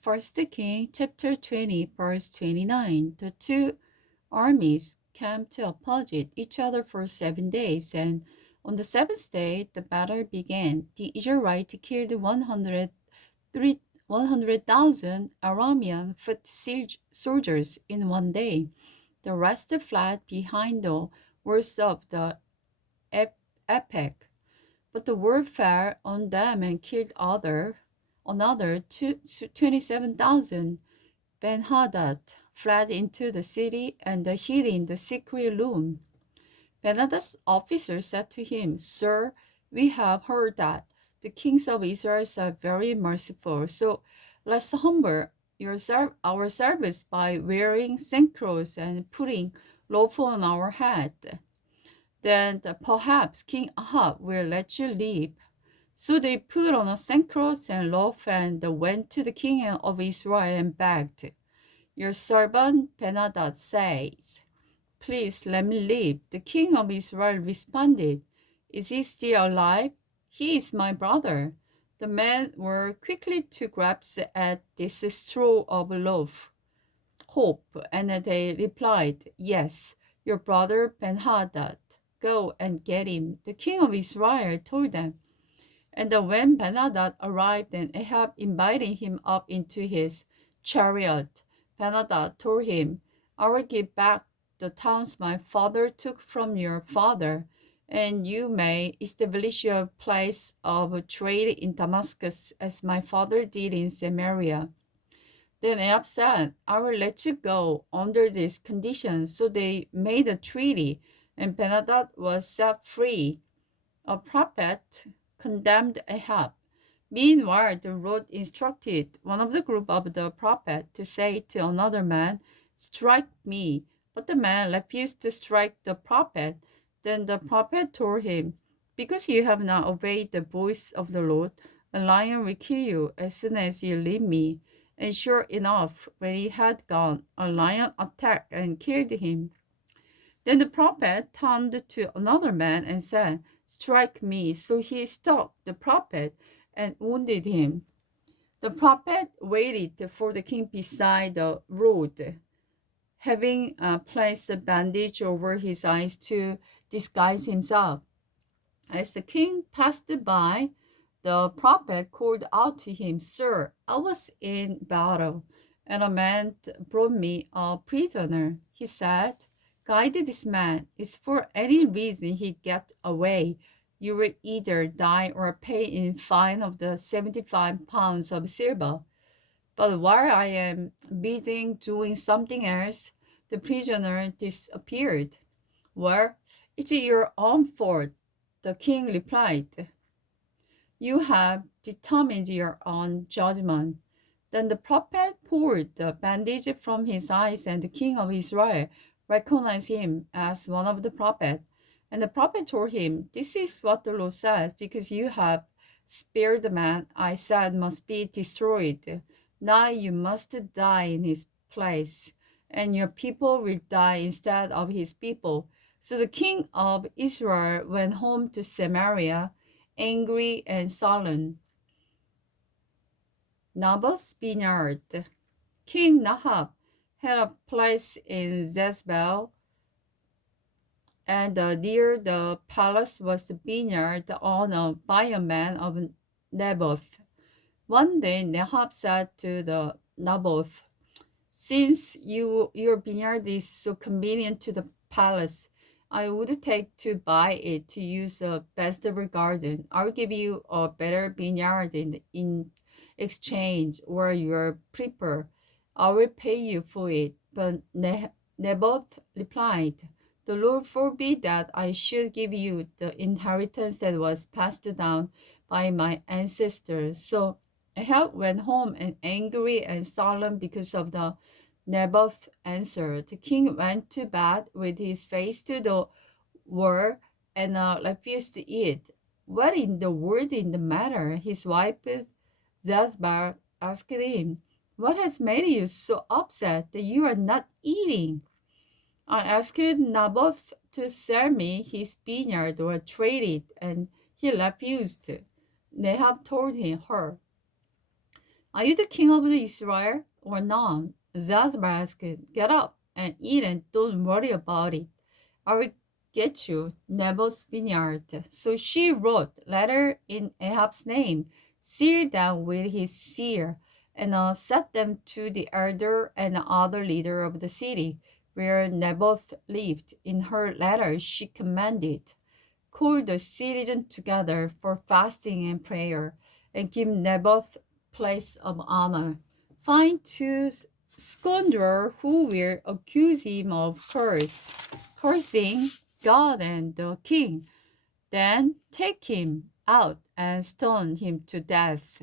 First King chapter 20 verse 29. The two armies camped opposite each other for 7 days, and on the seventh day the battle began. The Israelites killed 100,000 Aramean foot soldiers in one day. The rest fled behind the walls of the epic. But the war fell on them and killed another 27,000. Ben-Hadad fled into the city and hid in the secret room. Ben-Hadad's officers said to him, Sir, we have heard that the kings of Israel are very merciful, so let's humble our service by wearing sackcloth and putting loaf on our head. Then perhaps King Ahab will let you leave. So they put on a sackcloth and loaf and went to the king of Israel and begged. Your servant Ben-Hadad says, Please let me leave. The king of Israel responded, Is he still alive? He is my brother. The men were quickly to grasp at this straw of hope, and they replied, Yes, your brother Ben-Hadad. Go and get him. The king of Israel told them. And when Ben-Hadad arrived and Ahab invited him up into his chariot, Ben-Hadad told him, I will give back the towns my father took from your father, and you may establish your place of trade in Damascus as my father did in Samaria. Then Ahab said, I will let you go under these conditions. So they made a treaty, and Ben-Hadad was set free. A prophet condemned Ahab. Meanwhile, the Lord instructed one of the group of the prophet to say to another man, Strike me. But the man refused to strike the prophet. Then the prophet told him, Because you have not obeyed the voice of the Lord, a lion will kill you as soon as you leave me. And sure enough, when he had gone, a lion attacked and killed him. Then the prophet turned to another man and said, Strike me. So he struck the prophet and wounded him. The prophet waited for the king beside the road, having placed a bandage over his eyes to disguise himself. As the king passed by, the prophet called out to him, Sir, I was in battle, and a man brought me a prisoner. He said, Guide this man. If for any reason he gets away, you will either die or pay in fine of the 75 pounds of silver. But while I am busy doing something else, the prisoner disappeared. Well, it's your own fault, the king replied. You have determined your own judgment. Then the prophet pulled the bandage from his eyes, and the king of Israel recognized him as one of the prophets. And the prophet told him, This is what the Lord says, because you have spared the man I said must be destroyed. Now you must die in his place, and your people will die instead of his people. So the king of Israel went home to Samaria, angry and sullen. Naboth's vineyard. King Nahab had a place in Jezebel, and near the palace was the vineyard owned by a man of Naboth. One day Nahab said to the Naboth, Since your vineyard is so convenient to the palace, I would take to buy it to use a vegetable garden. I'll give you a better vineyard in exchange, or your prefer. I will pay you for it. But Naboth replied, The Lord forbid that I should give you the inheritance that was passed down by my ancestors. So Ahab went home and angry and sullen because of the Naboth answer. The king went to bed with his face to the wall and refused to eat. What in the world is the matter? His wife Jezebel asked him. What has made you so upset that you are not eating? I asked Naboth to sell me his vineyard or trade it, and he refused. Nahab told her. Are you the king of the Israel or not? Zazar asked. Get up and eat and don't worry about it. I will get you Naboth's vineyard. So she wrote letter in Ahab's name, sealed them with his seal, and sent them to the elder and other leader of the city, where Naboth lived. In her letter she commanded, call the citizens together for fasting and prayer, and give Naboth place of honor. Find two scoundrels who will accuse him of cursing God and the king. Then take him out and stone him to death.